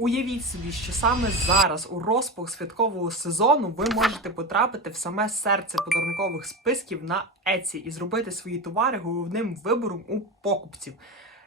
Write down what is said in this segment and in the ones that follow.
Уявіть собі, що саме зараз, у розпах святкового сезону, ви можете потрапити в саме серце подарункових списків на Еці і зробити свої товари головним вибором у покупців.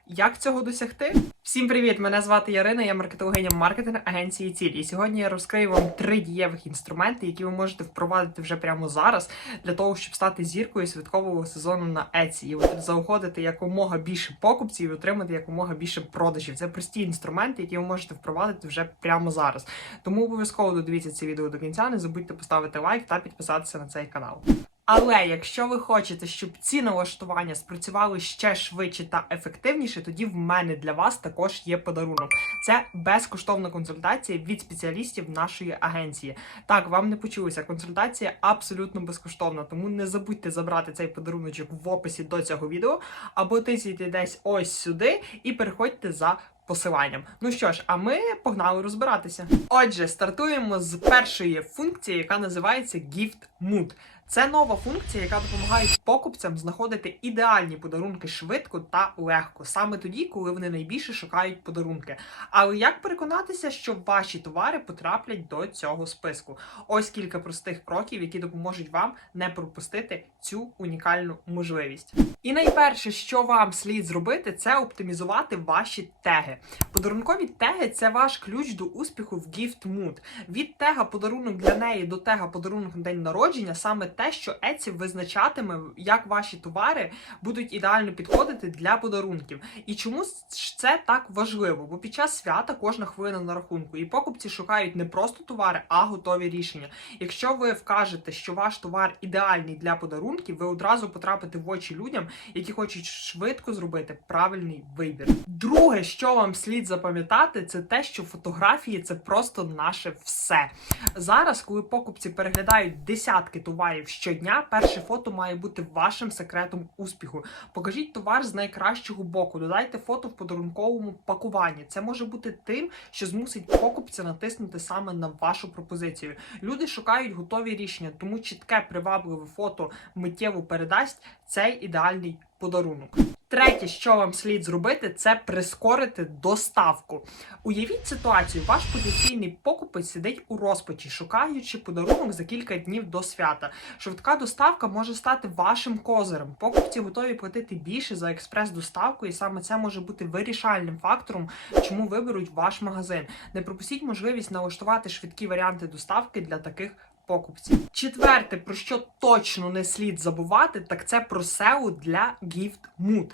Як цього досягти? Всім привіт! Мене звати Ярина, я маркетологиня маркетинг агенції Ціль. І сьогодні я розкрию вам три дієвих інструменти, які ви можете впровадити вже прямо зараз для того, щоб стати зіркою святкового сезону на Etsy. І от заохотити якомога більше покупців і отримати якомога більше продажів. Це прості інструменти, які ви можете впровадити вже прямо зараз. Тому обов'язково додивіться це відео до кінця. Не забудьте поставити лайк та підписатися на цей канал. Але якщо ви хочете, щоб ці налаштування спрацювали ще швидше та ефективніше, тоді в мене для вас також є подарунок. Це безкоштовна консультація від спеціалістів нашої агенції. Так, вам не почулося, консультація абсолютно безкоштовна, тому не забудьте забрати цей подаруночок в описі до цього відео, або тисяйте десь ось сюди і переходьте за посиланням. Ну що ж, а ми погнали розбиратися. Отже, стартуємо з першої функції, яка називається Gift Mood. Це нова функція, яка допомагає покупцям знаходити ідеальні подарунки швидко та легко, саме тоді, коли вони найбільше шукають подарунки. Але як переконатися, що ваші товари потраплять до цього списку? Ось кілька простих кроків, які допоможуть вам не пропустити цю унікальну можливість. І найперше, що вам слід зробити, це оптимізувати ваші теги. Подарункові теги це ваш ключ до успіху в Gift Mood. Від тега подарунок для неї до тега подарунок на день народження саме те, що Etsy визначатиме, як ваші товари будуть ідеально підходити для подарунків. І чому ж це так важливо? Бо під час свята кожна хвилина на рахунку, і покупці шукають не просто товари, а готові рішення. Якщо ви вкажете, що ваш товар ідеальний для подарунків, ви одразу потрапите в очі людям, які хочуть швидко зробити правильний вибір. Друге, що вам слід запам'ятати, це те, що фотографії це просто наше все. Зараз, коли покупці переглядають десятки товарів щодня, перше фото має бути вашим секретом успіху. Покажіть товар з найкращого боку, додайте фото в подарунковому пакуванні. Це може бути тим, що змусить покупця натиснути саме на вашу пропозицію. Люди шукають готові рішення, тому чітке привабливе фото миттєво передасть цей ідеальний подарунок. Третє, що вам слід зробити, це прискорити доставку. Уявіть ситуацію, ваш потенційний покупець сидить у розпачі, шукаючи подарунок за кілька днів до свята. Швидка доставка може стати вашим козирем. Покупці готові платити більше за експрес-доставку, і саме це може бути вирішальним фактором, чому виберуть ваш магазин. Не пропустіть можливість налаштувати швидкі варіанти доставки для таких покупців. Четверте, про що точно не слід забувати, так це про SEO для Gift Mood.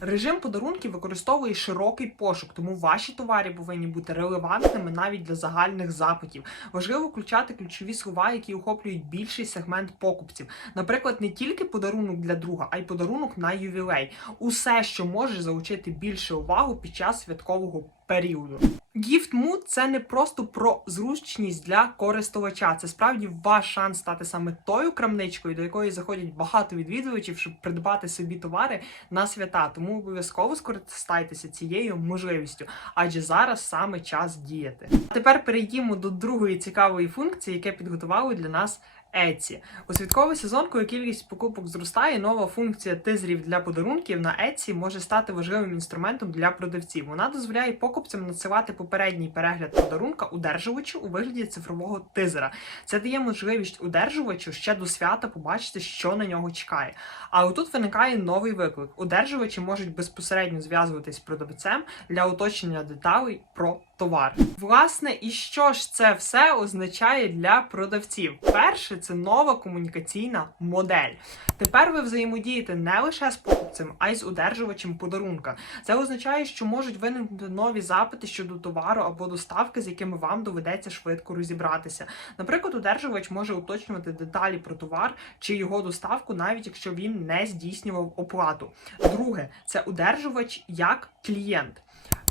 Режим подарунків використовує широкий пошук, тому ваші товари повинні бути релевантними навіть для загальних запитів. Важливо включати ключові слова, які охоплюють більший сегмент покупців. Наприклад, не тільки подарунок для друга, а й подарунок на ювілей. Усе, що може залучити більше увагу під час святкового періоду. Gift Mood – це не просто про зручність для користувача. Це справді ваш шанс стати саме тою крамничкою, до якої заходять багато відвідувачів, щоб придбати собі товари на свята. Тому обов'язково скористайтеся цією можливістю, адже зараз саме час діяти. А тепер перейдімо до другої цікавої функції, яке підготували для нас. Etsy. У святковий сезон, коли кількість покупок зростає, нова функція тизерів для подарунків на Etsy може стати важливим інструментом для продавців. Вона дозволяє покупцям надсилати попередній перегляд подарунка удержувачу у вигляді цифрового тизера. Це дає можливість удержувачу ще до свята побачити, що на нього чекає. Але тут виникає новий виклик. Удержувачі можуть безпосередньо зв'язуватись з продавцем для уточнення деталей про товар. Власне, і що ж це все означає для продавців? Перше, це нова комунікаційна модель. Тепер ви взаємодієте не лише з покупцем, а й з одержувачем подарунка. Це означає, що можуть виникнути нові запити щодо товару або доставки, з якими вам доведеться швидко розібратися. Наприклад, одержувач може уточнювати деталі про товар чи його доставку, навіть якщо він не здійснював оплату. Друге, це одержувач як клієнт.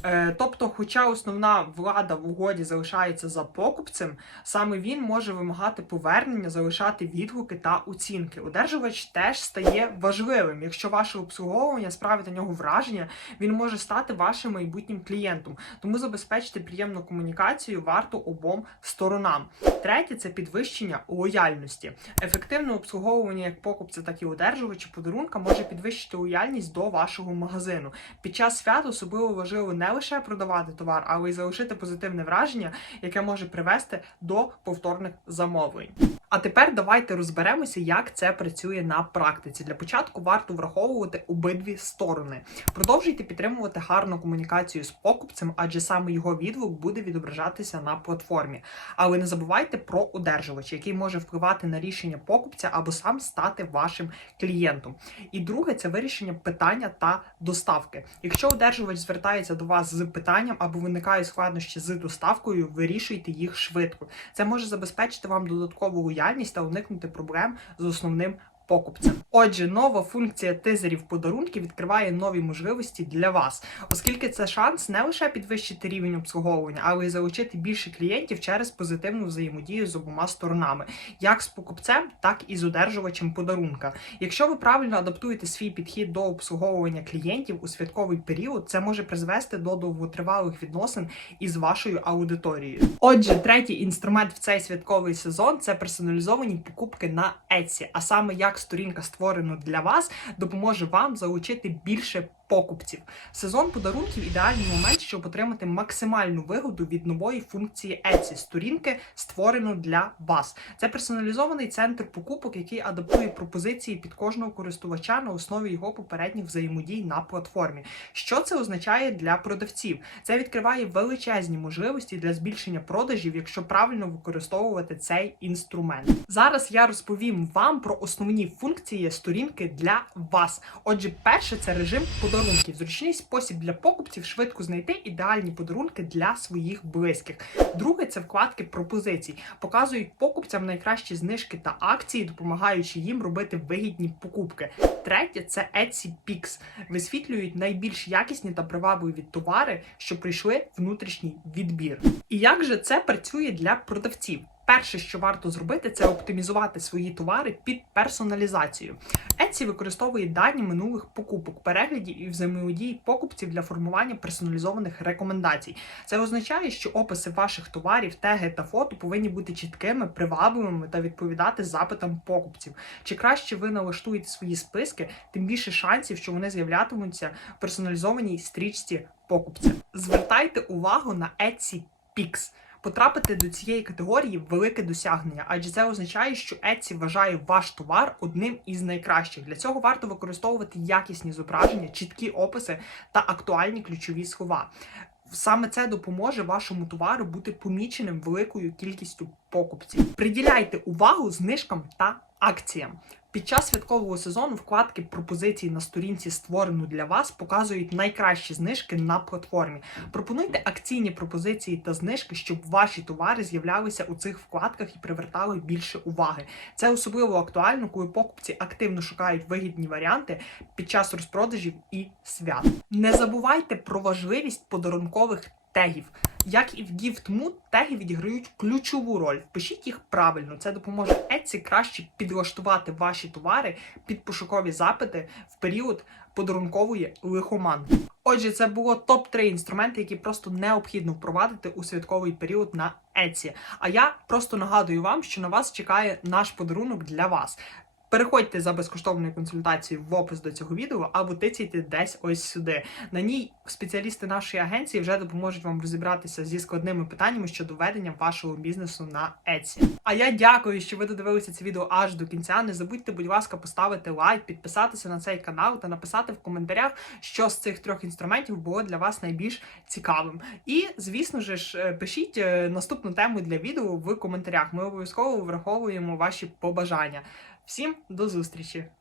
Е, Тобто, хоча основна влада в угоді залишається за покупцем, саме він може вимагати повернення, залишати відгуки та оцінки. Одержувач теж стає важливим. Якщо ваше обслуговування справить на нього враження, він може стати вашим майбутнім клієнтом. Тому забезпечити приємну комунікацію варто обом сторонам. Третє це підвищення лояльності. Ефективне обслуговування як покупця, так і одержувача подарунка може підвищити лояльність до вашого магазину. Під час свят особливо важливо не лише продавати товар, але й залишити позитивне враження, яке може привести до повторних замовлень. А тепер давайте розберемося, як це працює на практиці. Для початку варто враховувати обидві сторони. Продовжуйте підтримувати гарну комунікацію з покупцем, адже саме його відгук буде відображатися на платформі. Але не забувайте про одержувач, який може впливати на рішення покупця або сам стати вашим клієнтом. І друге це вирішення питання та доставки. Якщо одержувач звертається до вас з питанням або виникають складнощі з доставкою, вирішуйте їх швидко. Це може забезпечити вам додаткову лояльність та уникнути проблем з основним. Покупцем. Отже, нова функція тизерів подарунків відкриває нові можливості для вас, оскільки це шанс не лише підвищити рівень обслуговування, але й залучити більше клієнтів через позитивну взаємодію з обома сторонами, як з покупцем, так і з одержувачем подарунка. Якщо ви правильно адаптуєте свій підхід до обслуговування клієнтів у святковий період, це може призвести до довготривалих відносин із вашою аудиторією. Отже, третій інструмент в цей святковий сезон це персоналізовані покупки на Etsy, а саме як сторінка створена для вас допоможе вам залучити більше покупців. Сезон подарунків ідеальний момент, щоб отримати максимальну вигоду від нової функції Etsy – сторінки створено для вас. Це персоналізований центр покупок, який адаптує пропозиції під кожного користувача на основі його попередніх взаємодій на платформі. Що це означає для продавців? Це відкриває величезні можливості для збільшення продажів, якщо правильно використовувати цей інструмент. Зараз я розповім вам про основні функції сторінки для вас. Отже, перше це режим подарунків. Зручний спосіб для покупців швидко знайти ідеальні подарунки для своїх близьких. Друге це вкладки пропозицій. Показують покупцям найкращі знижки та акції, допомагаючи їм робити вигідні покупки. Третє це Etsy Pix. Висвітлюють найбільш якісні та привабливі товари, що прийшли внутрішній відбір. І як же це працює для продавців? Перше, що варто зробити, це оптимізувати свої товари під персоналізацію. Etsy використовує дані минулих покупок, переглядів і взаємодії покупців для формування персоналізованих рекомендацій. Це означає, що описи ваших товарів, теги та фото повинні бути чіткими, привабливими та відповідати запитам покупців. Чи краще ви налаштуєте свої списки, тим більше шансів, що вони з'являтимуться в персоналізованій стрічці покупця. Звертайте увагу на Etsy Pix. Потрапити до цієї категорії велике досягнення, адже це означає, що Etsy вважає ваш товар одним із найкращих. Для цього варто використовувати якісні зображення, чіткі описи та актуальні ключові слова. Саме це допоможе вашому товару бути поміченим великою кількістю покупців. Приділяйте увагу знижкам та акціям. Під час святкового сезону вкладки пропозицій на сторінці, створену для вас, показують найкращі знижки на платформі. Пропонуйте акційні пропозиції та знижки, щоб ваші товари з'являлися у цих вкладках і привертали більше уваги. Це особливо актуально, коли покупці активно шукають вигідні варіанти під час розпродажів і свят. Не забувайте про важливість подарункових тегів. Як і в GiftMood, теги відіграють ключову роль. Впишіть їх правильно. Це допоможе Etsy краще підлаштувати ваші товари під пошукові запити в період подарункової лихоманки. Отже, це було топ-3 інструменти, які просто необхідно впровадити у святковий період на Etsy. А я просто нагадую вам, що на вас чекає наш подарунок для вас. Переходьте за безкоштовною консультацією в опис до цього відео або тицяйте десь ось сюди. На ній спеціалісти нашої агенції вже допоможуть вам розібратися зі складними питаннями щодо ведення вашого бізнесу на Etsy. А я дякую, що ви додивилися це відео аж до кінця. Не забудьте, будь ласка, поставити лайк, підписатися на цей канал та написати в коментарях, що з цих трьох інструментів було для вас найбільш цікавим. І, звісно ж, е, пишіть е, наступну тему для відео в коментарях. Ми обов'язково враховуємо ваші побажання. Всім до зустрічі!